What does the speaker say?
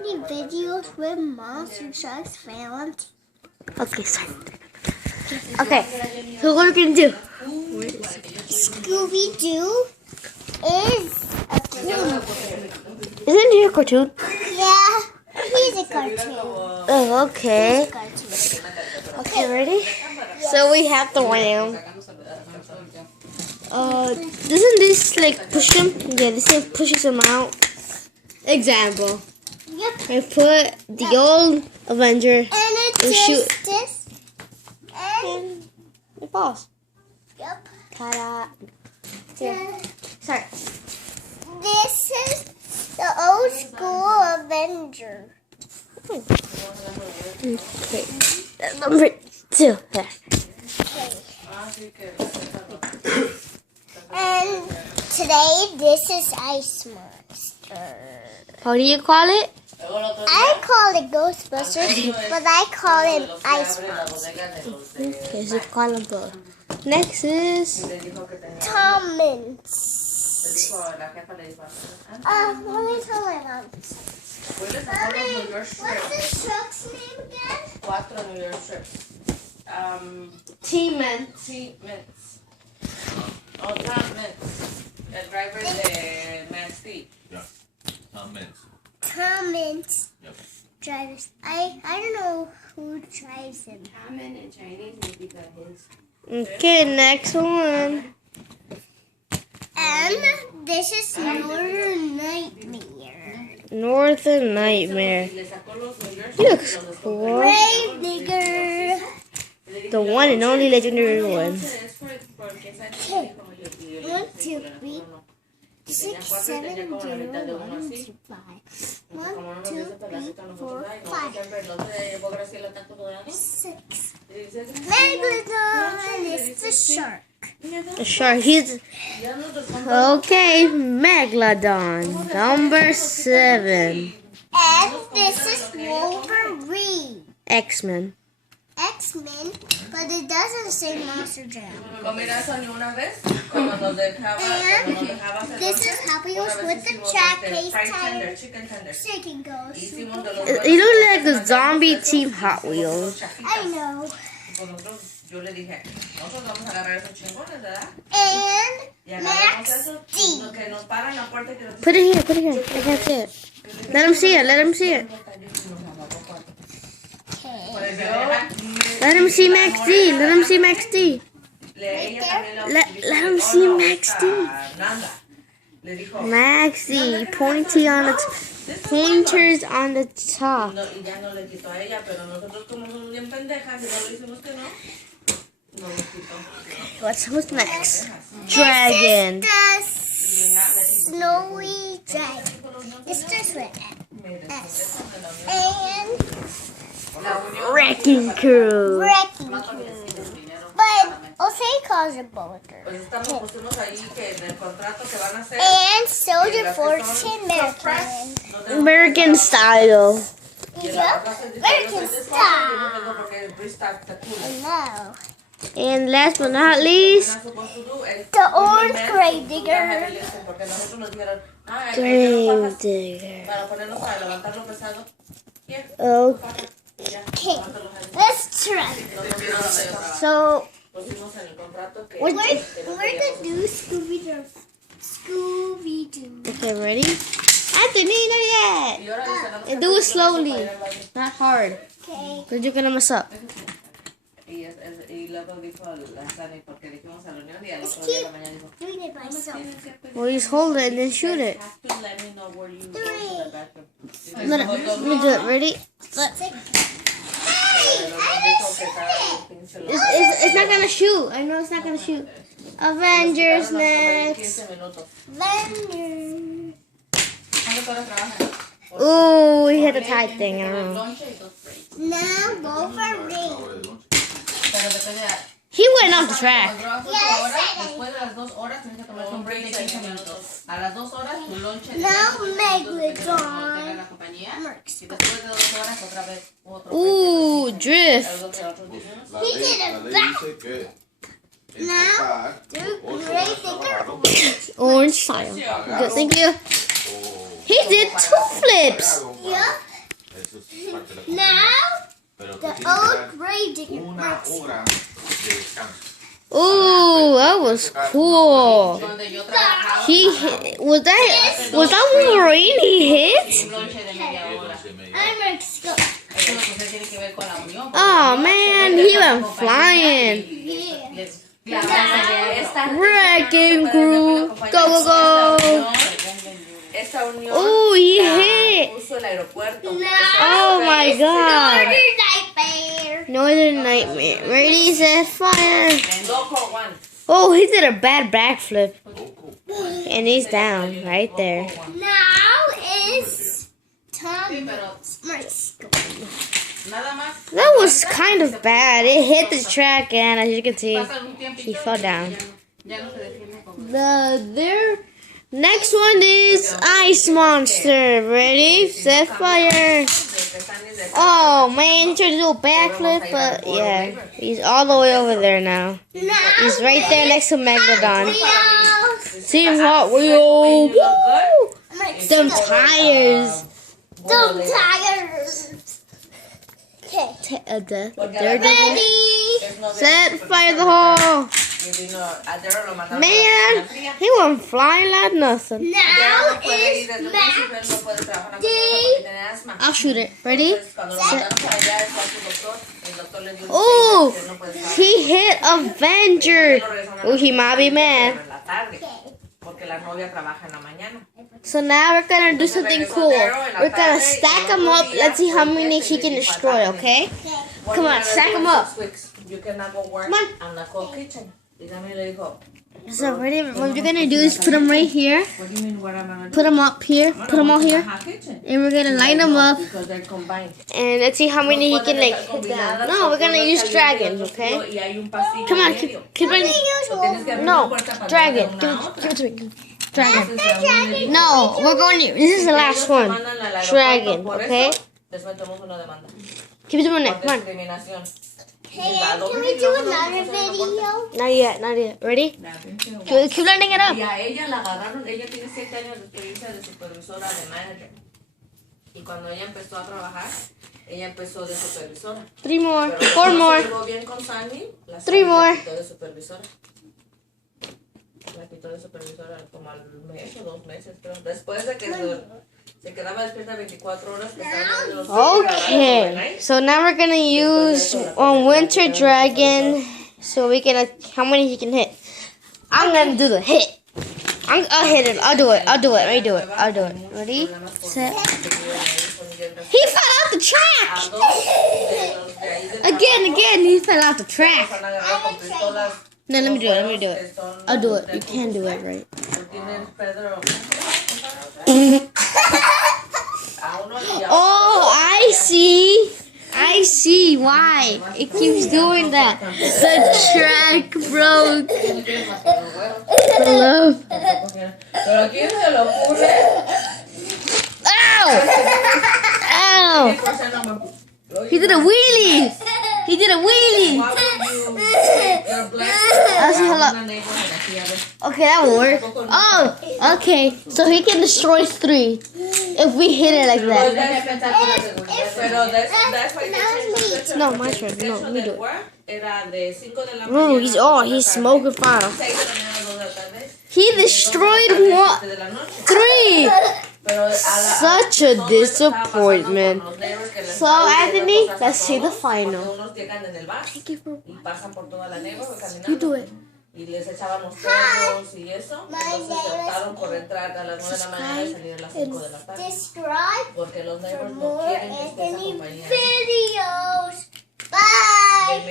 Any videos with monster trucks found? Okay, sorry. Okay, so what are we gonna do? Scooby-Doo is a cartoon. Isn't he a cartoon? Yeah, he's a cartoon. Oh, okay. He's a cartoon. Okay, ready? So we have the lamb. Doesn't this like push him? Yeah, this thing pushes him out. Example. Yep. I put the old Avenger And it and does shoot. this. And And it falls. yep. Ta-da. Here. Sorry. This is the old school Avenger. Okay. That's number 2. There. And today, this is Ice Monster. How do you call it? I call it Ghostbusters, but I call it Ice Monster. Okay, so call them both. Next is Tom Mintz. Let me tell my mom. Mommy, what's the truck's name again? T-Mints. Oh, Tom Mintz. El driver de Man Steve. Yeah, Tom Mintz. Tom Mintz Yep. drives. I don't know who drives him. Common in Chinese would be his. Okay, next one. And this is Northern Nightmare. Northern Nightmare. He looks cool. Grave Digger. The one and only legendary one. Okay. 1, 2, 3, 6, 7, 0, 1, 2, 5. 1, 2, 3, 4, 5. 6. Megalodon is the shark. The shark. He's okay. Megalodon, number 7. And this is Wolverine. X-Men. X-Men, but it doesn't say Monster Jam. And this is Happy Wheels with the track case tire. So you can go super. You look like the zombie team Hot Wheels. I know. And Max D. Put it here. Put it here. I can't see it. Let him see it. Let him see it. Let him see Max D. Let him see Max D. Let him see Max D. Max D. Pointy on the pointers on the top. What's next? Dragon. This is the Snowy Dragon. It starts with S. And Wrecking Crew. Wrecking Crew. But Jose calls it Boulder. And Soldier Fortune American. American style. Yep, American style. I know. And last but not least, The Orange Grave Digger. Grave Digger. Okay, let's try. So, We're gonna do Scooby-Doo. Scooby-Doo. okay, ready? Anthony, not yet. And do it slowly, not hard, Okay. because you're gonna mess up. Just keep doing it myself. Well, just hold it and then shoot it. Let me do it. Ready? Hey, I just said it. It's not gonna shoot. I know it's not gonna shoot. Avengers next. Thunder. Ooh, we hit the tide thing. I don't know. Now Wolverine. He went off the track. Now Megalodon. Ooh, drift. He did it back. Now do Grave Digger. Orange style. Good, thank you. He did 2 flips. Yeah. Eso es parte de la compañía. Now, Pero te the tienen que dar old grave digger una works. hora de descanso. Ooh, that was cool. Donde yo trabajaba. Was that Wolverine he hit? Un lonche de media hora. I'm ready to go. Eso pues tiene que ver con la unión. Oh man, he went flying. Yeah. Wrecking crew. Go, go, go. Esta unión Ooh, he hit. puso el aeropuerto. Oh my god. Northern Nightmare. Northern Nightmare. Ready, set, fire. Loco one. Oh, he did a bad backflip. And he's down right there. Now is Sí, Tom pero Briscoe. nada más. That was kind of bad. It hit the track, and as you can see, Pasan un tiempito he fell down. ya no se defiende con Their next one is Ice Monster. Ready, set, fire. Oh man, he tried to do a backflip, but yeah, he's all the way over there now. Now He's right there next to Megalodon. Wheels. See Hot Wheels. Woo! Them Mexico. tires. Dumb tires. Okay. Ready, Ready. set, fire the hole. Man, he went flying like nothing. Now is Max. I'll shoot it. Ready? Oh, he hit Avenger. Oh, he might be mad. So now we're gonna do something cool. We're gonna stack them up. Let's see how many he can destroy, okay? Come on, stack them up. Come on. I'm not go kitchen. Dígame, le dijo, So ready? What you're gonna do is put them right here. what do you mean what am I gonna do? Put them up here. Put them all here. Kitchen. And we're gonna line them up. Because they're combined. And let's see how many he can like hit down. No, we're gonna use dragons, okay? Come on, keep running. No, dragon. Give it to me. Dragon. No, we're going to. This is the last one. Dragon, okay? Keep it to my neck. Come on. Hey, can we do another video? Not yet, not yet. Ready? Keep lining it up. Y a ella la agarraron, ella tiene 7 años de experiencia de supervisora, de manager. Y cuando ella empezó a trabajar, ella empezó de supervisora. 3 more. Pero 4 no more. se llevó bien con Sandy, la 3 more. la quitó de supervisora. La quitó de supervisora como al mes o 2 meses, creo. Después de que se quedaba despierta 24 horas. Que estaba viendo los Okay, so now we're gonna use Winter Dragon, so we can how many he can hit. I'm gonna do the hit. I'll hit it. I'll do it. Let me do it. I'll do it. Ready? Set. He fell off the track. Again, he fell off the track. No, let me do it. I'll do it. You can do it, right? Oh, I see why. It keeps doing that. The track broke. Hello. Ow! Ow! He did a wheelie. I'll see, hold up. Okay, that will work. Oh, okay. So he can destroy 3 if we hit it like that. No, my turn. No, let me do it. Ooh, he's smoking fire. He destroyed 3. Such a disappointment. So, Anthony, let's see the final. Thank you for You do it. Y les echábamos perros y eso. Entonces optaron por entrar a las 9 de la mañana y salir a las 5 de la tarde. Subscribe Porque los for neighbors no more quieren que esté esa Anthony compañía. videos. Bye.